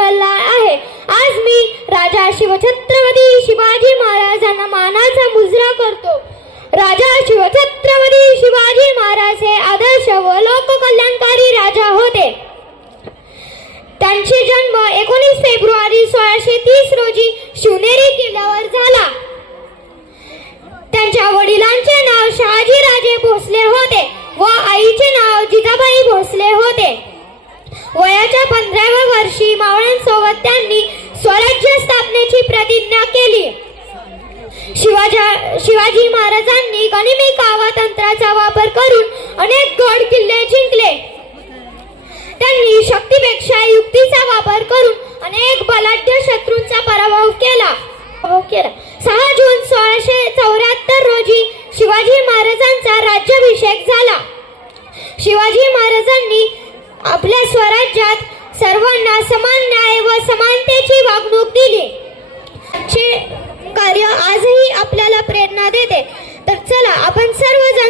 मिळवला आहे। आज मी राजा शिवछत्रपती शिवाजी महाराजांना मानाचा मुजरा करतो। राजा शिवछत्रपती शिवाजी महाराज हे आदर्श व लोककल्याणकारी राजा होते। त्यांचे जन्म 19 फेब्रुवारी 1630 रोजी शिवनेरी किल्ल्यावर झाला। त्यांच्या वडिलांचे नाव शहाजीराजे भोसले होते व आईचे नाव जिजाबाई भोसले होते। वयाच्या 15व्या वर्षी मावळ्यांसोबत त्यांनी स्वराज्य स्थापनेची प्रतिज्ञा केली। शिवाजी महाराजांनी गनिमी कावातंत्राचा वापर करून अनेक गड किल्ले जिंकले। त्यांनी शक्तीपेक्षा युक्तीचा वापर करून अनेक बलाढ्य शत्रूंचा पराभव केला। 6 जून 1674 रोजी शिवाजी महाराजांचा राज्याभिषेक झाला। शिवाजी महाराजांनी आपल्या स्वराज्यात सर्वांना समान न्याय व समानतेची वागणूक दिली। त्यांचे कार्य आजही आपल्याला प्रेरणा देते। तर चला आपण सर्वजण